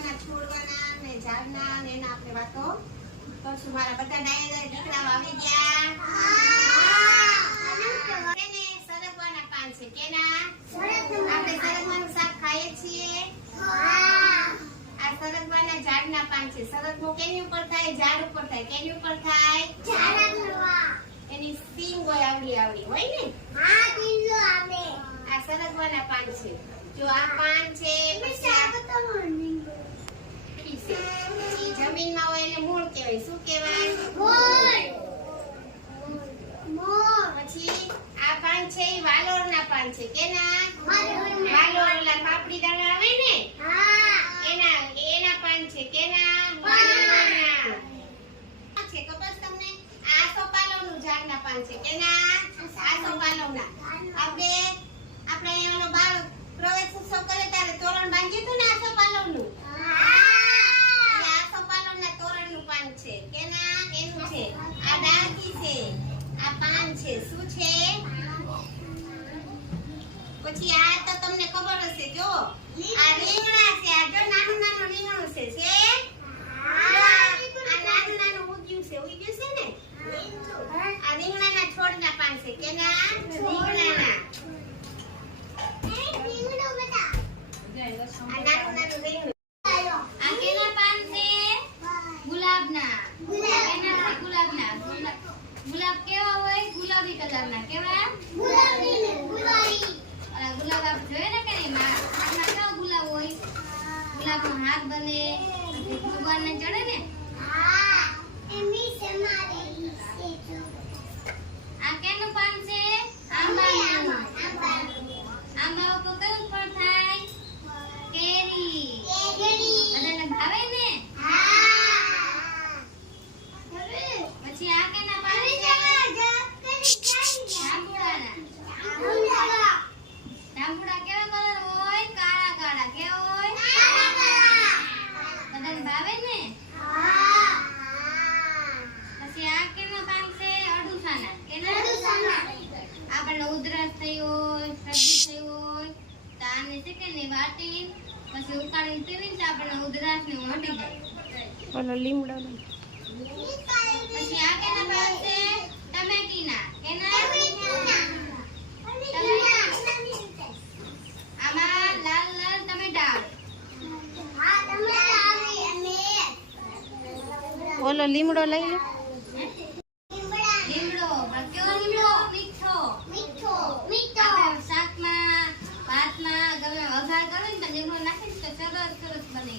સરગવાના છોડવાના ને ઝાડના ને એના આપણે વાતો કરશું. મારા બધા ડાયરા દીકરા આવી ગયા. સરગવાના પાન છે કેના? આપણે સરગવાનું શાક ખાઈએ છીએ. આ સરગવાના ઝાડના પાન છે. સરગવો કેની ઉપર થાય? ઝાડ ઉપર થાય. કેની ઉપર થાય? એની સિંગ હોય આવડી આવડી. હોય ને? આ સરગવાના પાન છે. જો આ પાન છે પછી આ ઈ છે. ઈ જમીનમાં હોય એને મૂળ કહેવાય શું કહેવાય પછી આ પાન છે એ વાલોરના પાન છે કેના વાલોરના પાપડી દાણા આવે ને એના એના પાન છે કેના છે ખબર તમને આ સોપાલોનું ઝાડના પાન છે કેના આ સોપાલોના આપણે આપણે અહીંયા ઓલો તોરણનું કે ના એનું છે? આ ડાળખી છે? આ પાન છે? શું છે? પછી આ તો તમને ખબર હશે, જો. આ રીંગણા છે, આ જો નાનું નાનું રીંગણું છે છે? આ નાનું નાનું ઉગ્યું છે ઉગ્યું છે ને? આ રીંગણાના છોડના પાન છે. કેના રીંગણાના. ગુલાબી કલરના કેવા? ઓલા ગુલાબ. આપ જોયે ને કે માં? હાથમાં કેવો ગુલાબ હોય? ગુલાબનો હાથ બને ભગવાનને ચડે ને આ કેનું પાન છે આંબાનું આંબા ઉપર કયું ફળ થાય કેરી બધાને ભાવે ને પછી આ કેના પાન છે જાંબુડાના જાંબુડા કેવા કલર હોય કાળા કાળા કેવા હોય બધાને ભાવે ને પછી આ કેના પાન છે? અડુસાના. કેના? આપણને ઉધરસ થઈ હોય શરદી થઈ હોય તો આને છે કે ને વાટી પછી ઉકાળીને પીવીને તો આપણને ઉધરસ ને મટી જાય. ઓલો લીમડો પછી આ કેના પાન છે ટમેટીના કેના આમાં લાલ લાલ ટમેટા આવે ઓલો લીમડો લઈ લો. લીમડો પણ કેવો લીમડો. મીઠો. આપણે શાકમાં ભાતમાં ગમે વઘાર કરો ને તો લીમડો નાખીને તો સરસ સરસ બને